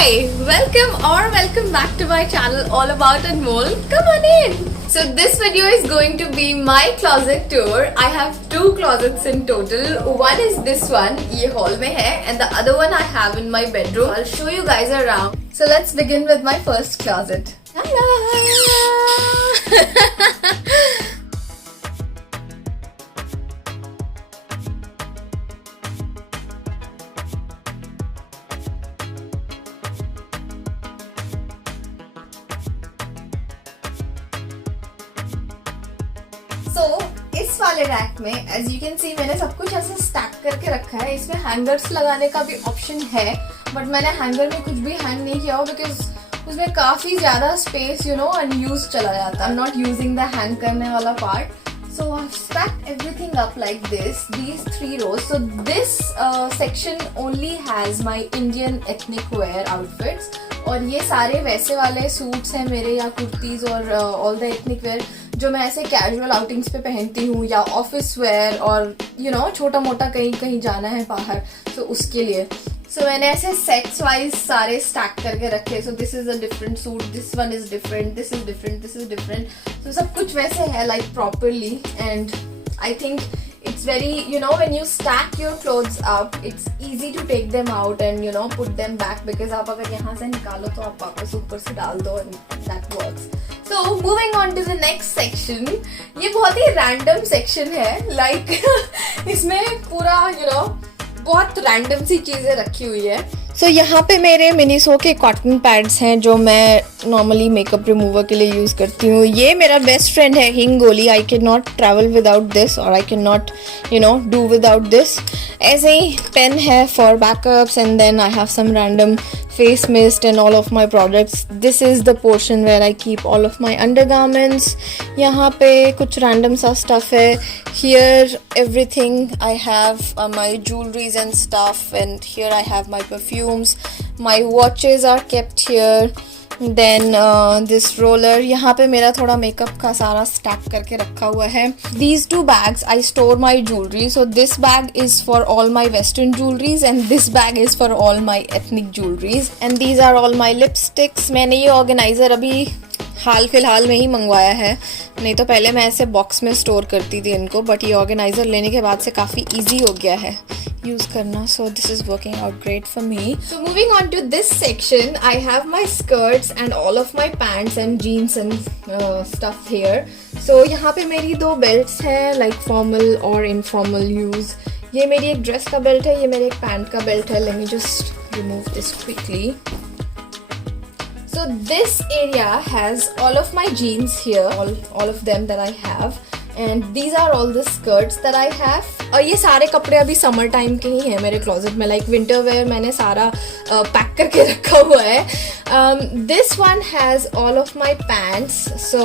Hi, welcome back to my channel All About Anmol. Come on in. So this video is going to be my closet tour. I have two closets in total. One is this one, ये hall में है, and the other one I have in my bedroom. I'll show you guys around. So let's begin with my first closet. So, इस वाले rack में as you can see मैंने सब कुछ ऐसे स्टैक करके रखा है. इसमें हैंगर्स लगाने का भी ऑप्शन है, बट मैंने हैंगर में कुछ भी हैंग नहीं किया हो बिकॉज उसमें काफी ज्यादा स्पेस अनयूज चला जाता. I am not using the hang करने वाला part. So I've stacked everything up like this, these 3 rows. So this section only has my Indian ethnic wear outfits. और ये सारे वैसे वाले सूट्स हैं मेरे या कुर्तीज और ऑल द एथनिक वेयर जो मैं ऐसे कैजुअल आउटिंग्स पे पहनती हूँ या ऑफिस वेयर और छोटा मोटा कहीं कहीं जाना है बाहर तो उसके लिए. So मैंने ऐसे सेट्स वाइज सारे स्टैक करके रखे. So this is a different suit, this one is different, this is different, this is different. So सब कुछ वैसे है like properly, and I think it's very when you stack your clothes up, it's easy to take them out and put them back because आप अगर यहाँ से निकालो तो आप वापस ऊपर से डाल दो and that works. So moving on to the next section. ये बहुत ही random section है like इसमें पूरा बहुत रैंडम सी चीजें रखी हुई है. सो यहाँ पे मेरे मिनीसो के कॉटन पैड्स हैं जो मैं नॉर्मली मेकअप रिमूवर के लिए यूज करती हूँ. ये मेरा बेस्ट फ्रेंड है Hingoli. I can not travel without this और I can not do without this. ऐसे ही पेन है for backups and then I have some random face mist and all of my products. This is the portion where I keep all of my undergarments. यहाँ पे कुछ random सा stuff है. Here everything I have my jewelries and stuff, and here I have my perfumes. My watches are kept here. Then this roller. यहाँ पे मेरा थोड़ा makeup का सारा स्टैक करके रखा हुआ है. These 2 bags I store my jewelry. So this bag is for all my western jewelries and this bag is for all my ethnic jewelries. And these are all my lipsticks. मैंने ये organizer अभी हाल फिलहाल में ही मंगवाया है, नहीं तो पहले मैं ऐसे बॉक्स में स्टोर करती थी इनको, बट ये ऑर्गेनाइजर लेने के बाद से काफ़ी इजी हो गया है यूज़ करना. So this is working out great for me. So moving on to this section I have my skirts and all of my pants and jeans and stuff here. So यहाँ पे मेरी 2 belts हैं like formal और informal use. ये मेरी एक dress का belt है, ये मेरे एक पैंट का बेल्ट है. Let me just remove this quickly. So this area has all of my jeans here, all of them that I have, and these are all the skirts that I have. और ये सारे कपड़े अभी summer time के ही हैं मेरे closet में. Like winter wear मैंने सारा पैक करके रखा हुआ है. This one has all of my pants. So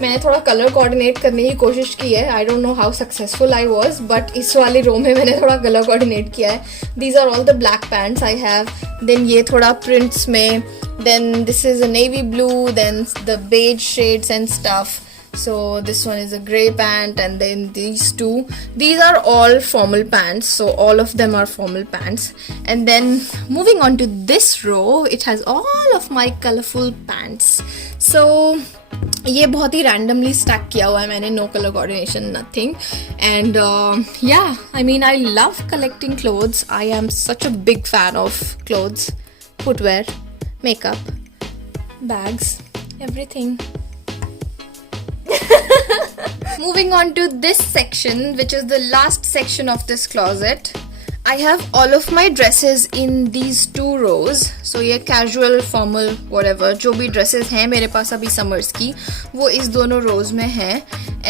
मैंने थोड़ा कलर कोऑर्डिनेट करने की कोशिश की है. I don't know how successful I was, but इस वाली रो में मैंने थोड़ा कलर कोऑर्डिनेट किया है. These are all the black pants I have. Then ये थोड़ा prints में. Then this is a navy blue. Then the beige shades and stuff. So this one is a grey pant, and then these 2. These are all formal pants. So all of them are formal pants. And then moving on to this row, it has all of my colorful pants. So ये बहुत ही randomly stack किया हुआ है मैंने. No color coordination, nothing. And yeah, I mean I love collecting clothes. I am such a big fan of clothes, footwear, makeup, bags, everything. Moving on to this section, which is the last section of this closet. I have all of my dresses in these 2 rows. So ये casual, formal, whatever जो भी dresses हैं मेरे पास अभी summers की वो इस दोनों rows में हैं.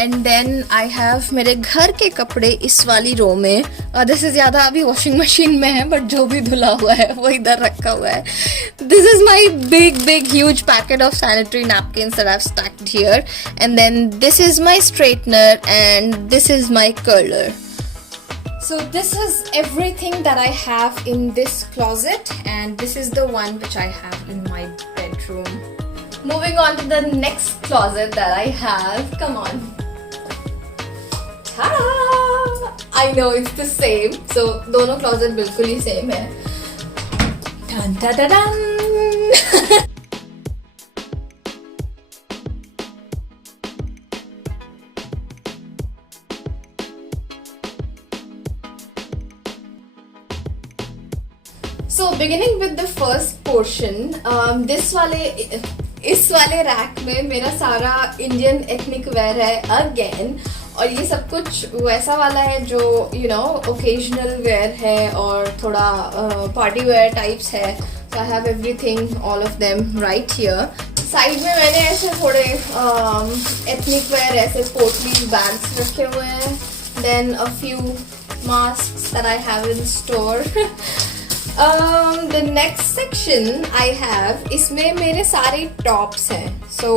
And then I have मेरे घर के कपड़े इस वाली रो में. This is ज़्यादा अभी washing machine में है, but जो भी धुला हुआ है वो इधर रखा हुआ है. This is my big huge packet of sanitary napkins that I've stacked here. And then this is my straightener and this is my curler. So this is everything that I have in this closet, and this is the one which I have in my bedroom. Moving on to the next closet that I have. Come on. Ta-da! I know it's the same. So दोनों closet बिल्कुल ही same है. Dun, da, da, dun. So beginning with the first portion, इस वाले rack में मेरा सारा Indian ethnic wear है again, और ये सब कुछ वैसा वाला है जो ओकेजनल वेयर है और थोड़ा पार्टी वेयर टाइप्स है. So I have everything, all of them right here. Side में मैंने ऐसे थोड़े एथनिक वेयर ऐसे पोटली बैग्स रखे हुए हैं. Then a few masks that I have in store. The next section I have, इसमें मेरे सारे टॉप्स हैं. So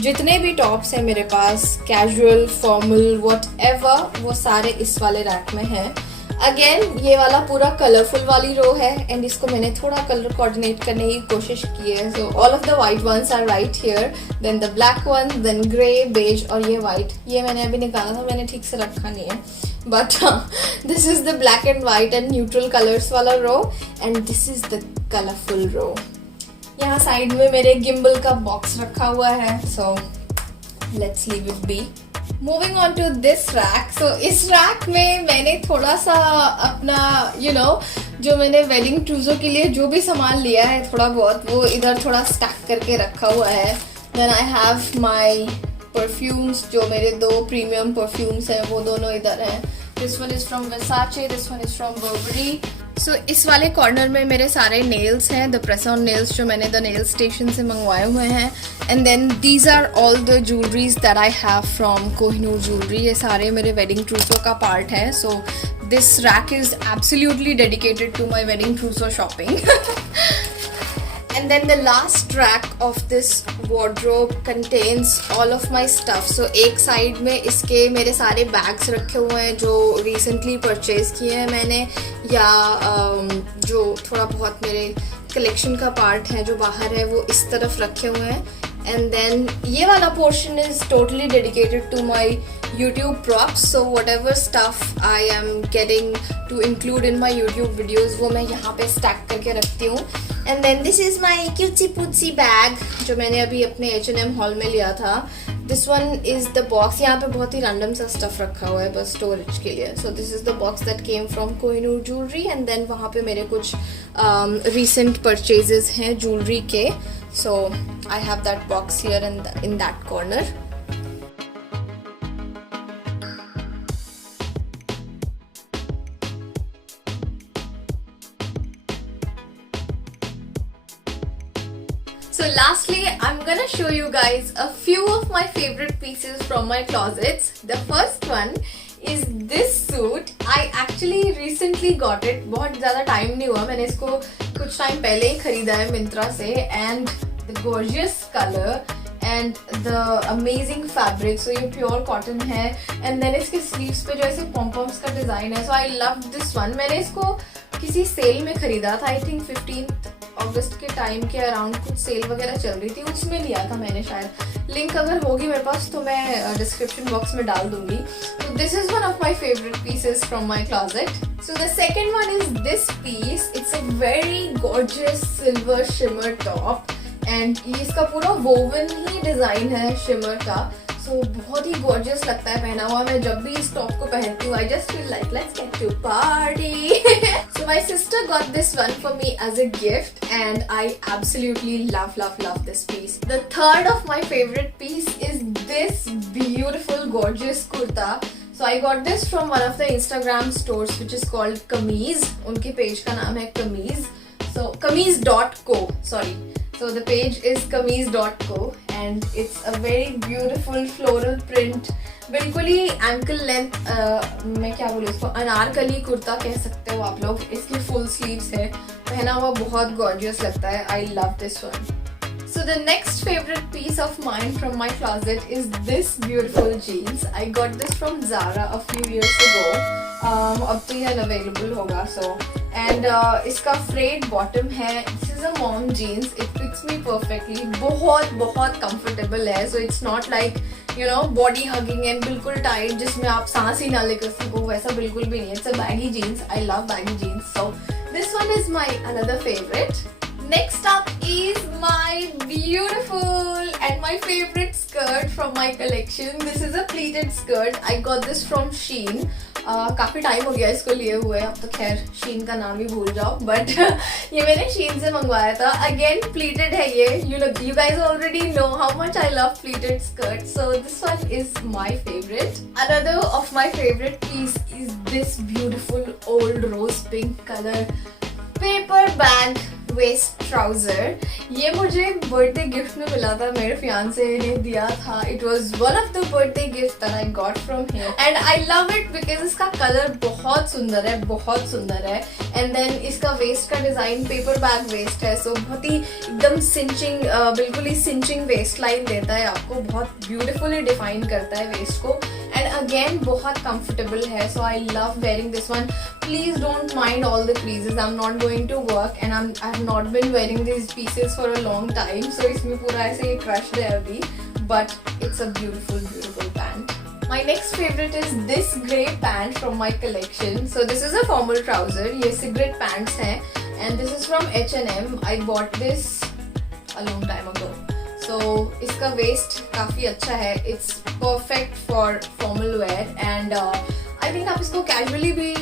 जितने भी टॉप्स हैं मेरे पास, कैजुअल, फॉर्मल, whatever, वो सारे इस वाले रैक में हैं. अगेन ये वाला पूरा कलरफुल वाली रो है, एंड इसको मैंने थोड़ा कलर कोऑर्डिनेट करने की कोशिश की है. So all of the white ones are right here, then the black one, then grey, beige, और ये वाइट. ये मैंने अभी निकाला था, मैंने ठीक से रखा नहीं है. But this is the black and white and neutral colors वाला row, and this is the colorful row. यहाँ साइड में मेरे gimbal का box रखा हुआ है. So let's leave it be. Moving on to this rack. So इस rack में मैंने थोड़ा सा अपना जो मैंने वेडिंग ट्रूजो के लिए जो भी सामान लिया है थोड़ा बहुत, वो इधर थोड़ा स्टैक करके रखा हुआ है. Then I have my perfumes, जो मेरे 2 प्रीमियम परफ्यूम्स हैं वो दोनों इधर हैं. This one is from Versace, this one is from Barbari. सो इस वाले कॉर्नर में मेरे सारे नेल्स हैं, द प्रेस ऑन नेल्स जो मैंने द नेल स्टेशन से मंगवाए हुए हैं. And then these are all the jewelleries that I have from Kohinoor jewellery. ये सारे मेरे वेडिंग ट्रूजो का पार्ट है. So this rack is absolutely dedicated to my wedding trousseau shopping. And then the last rack of this wardrobe contains all of my stuff. So एक side में इसके मेरे सारे बैग्स रखे हुए हैं जो रिसेंटली परचेज किए हैं मैंने, या जो थोड़ा बहुत मेरे कलेक्शन का पार्ट है जो बाहर है, वो इस तरफ रखे हुए हैं. And then ये वाला portion is totally dedicated to my YouTube props. So whatever stuff I am getting to include in my YouTube videos, वो मैं यहाँ पे stack करके रखती हूँ. And then this is my cutesy pootsy bag जो मैंने अभी अपने H&M haul में लिया था. This one is the box. यहाँ पे बहुत ही random सा stuff रखा हुआ है बस storage के लिए. So this is the box that came from Kohinoor Jewelry. And then वहाँ पे मेरे कुछ recent purchases हैं jewelry के. So I have that box here in that corner. So lastly, I'm gonna show you guys a few of my favorite pieces from my closets. The first one is this suit. I actually recently got it. बहुत ज़्यादा time नहीं हुआ, मैंने इसको कुछ time पहले ही खरीदा है मिंत्रा से. And the gorgeous color and the amazing fabric. So ये pure cotton है. And then इसके sleeves पे जो ऐसे pom-poms का डिज़ाइन है. So I loved this one. मैंने इसको किसी सेल में खरीदा था. I think 15th अगस्त के टाइम के अराउंड कुछ सेल वगैरह चल रही थी, उसमें लिया था मैंने शायद. लिंक अगर होगी मेरे पास तो मैं डिस्क्रिप्शन बॉक्स में डाल दूंगी. So this is one of my favorite pieces from my closet. So the second one is this piece. It's a very gorgeous silver shimmer top. And ये इसका पूरा woven ही डिजाइन है शिमर का. So बहुत ही gorgeous लगता है पहना हुआ. मैं जब भी इस टॉप को पहनती हूँ I just feel like let's get to party. So my sister got this one for me as a gift and I absolutely love this piece. The third of my favorite piece is this beautiful gorgeous kurta. So I got this from one of the Instagram stores which is called Kameez. उनके page का नाम है Kameez. So kameez.co, sorry. So the page is kameez.co and it's a very beautiful floral print. बिल्कुल ही ankle length, मैं क्या बोलूँ इसको, अनारकली कुर्ता कह सकते हो आप लोग. इसकी फुल स्लीव्स है, पहना हुआ बहुत गॉर्जियस लगता है. I love this one. So the next favorite piece of mine from my closet is this beautiful jeans. I got this from Zara a few years ago. अब तो यह unavailable होगा. So and इसका frayed bottom है. This is a mom jeans. It fits me perfectly. बहुत comfortable है. So it's not like body hugging and बिल्कुल tight जिसमें आप सांस ही ना लेकर सको, वैसा बिल्कुल भी नहीं. It's a baggy jeans. I love baggy jeans. So this one is my another favorite. Next up is my beautiful and my favorite skirt from my collection. This is a pleated skirt. I got this from Shein. काफ़ी time हो गया इसको लिए हुए, अब तो खैर शीन का नाम ही भूल जाओ, बट ये मैंने शीन से मंगवाया था. अगेन प्लीटेड है ये. You guys already know how much I love pleated skirts, so this one is my favorite. Another of my favorite piece is this beautiful old rose pink color paper bag waist trouser. ये मुझे birthday gift में मिला था, मेरे fiance ने दिया था. It was one of the birthday gift that I got from him and I love it because इसका कलर बहुत सुंदर है, बहुत सुंदर है. एंड देन इसका वेस्ट का डिजाइन पेपर बैग वेस्ट है, सो बहुत ही एकदम सिंचिंग, बिल्कुल ही सिंचिंग वेस्ट लाइन देता है आपको, बहुत ब्यूटिफुली डिफाइन करता है वेस्ट को. एंड अगेन बहुत कंफर्टेबल है, so I love wearing this one. Please don't mind all the creases. I'm not going to work and I've not been wearing these pieces for a long time, so इसमें पूरा ऐसे crushed है अभी, but it's a beautiful, beautiful pant. My next favorite is this grey pant from my collection. So this is a formal trouser. ये cigarette pants हैं and this is from H&M. I bought this a long time ago. So इसका waist काफ़ी अच्छा है. It's perfect for formal wear and I think आप इसको casually भी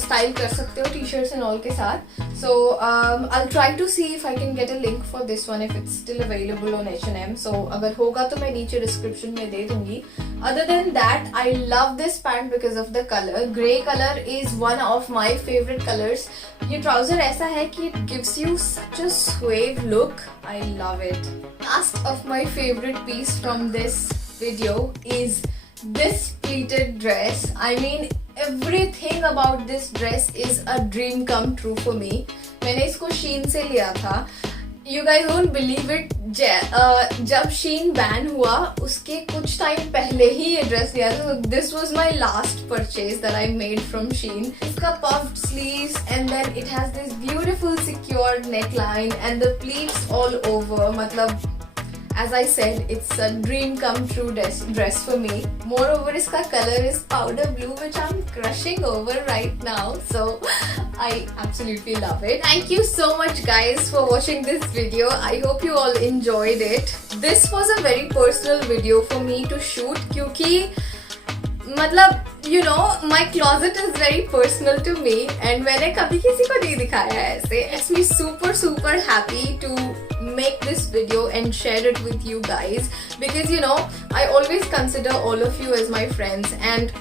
style कर सकते हो टी शर्ट्स एंड ऑल के साथ. So I try to see if I can get a link for this one if it's still available on H&M. So अगर होगा तो मैं नीचे डिस्क्रिप्शन में दे दूंगी. Other than that I love this pant because of the colour. Grey colour is one of my favourite colours. ये trouser ऐसा है कि it gives you such a suave look. I love it. Last of my favourite piece from this video is this pleated dress. I mean, everything about this dress is a dream come true for me. मैंने इसको शीन से लिया था. You guys won't believe it. जब शीन ban हुआ उसके कुछ time पहले ही ये ड्रेस लिया था. This was my last purchase that I made from Shein. इसका puffed sleeves and then it has this beautiful secured neckline and the pleats all over. मतलब as I said, it's a dream come true dress for me. Moreover, इसका color is powder blue, which I'm crushing over right now. So I absolutely love it. Thank you so much, guys, for watching this video. I hope you all enjoyed it. This was a very personal video for me to shoot, क्योंकि मतलब you know my closet is very personal to me and मैंने कभी किसी को नहीं दिखाया है ऐसे. It's me super happy to make this video and share it with you guys because you know I always consider all of you as my friends and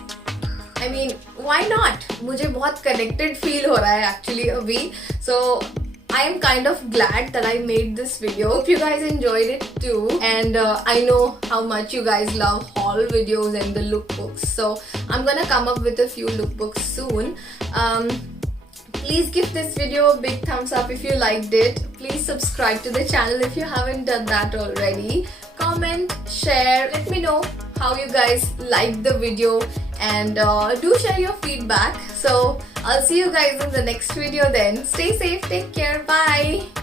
I mean why not. मुझे बहुत connected feel हो रहा है actually अभी. So I am kind of glad that I made this video. Hope you guys enjoyed it too. And I know how much you guys love haul videos and the lookbooks. So I'm gonna come up with a few lookbooks soon. Please give this video a big thumbs up if you liked it. Please subscribe to the channel if you haven't done that already. Comment, share, let me know how you guys liked the video and do share your feedback. So I'll see you guys in the next video then. Stay safe, take care, bye.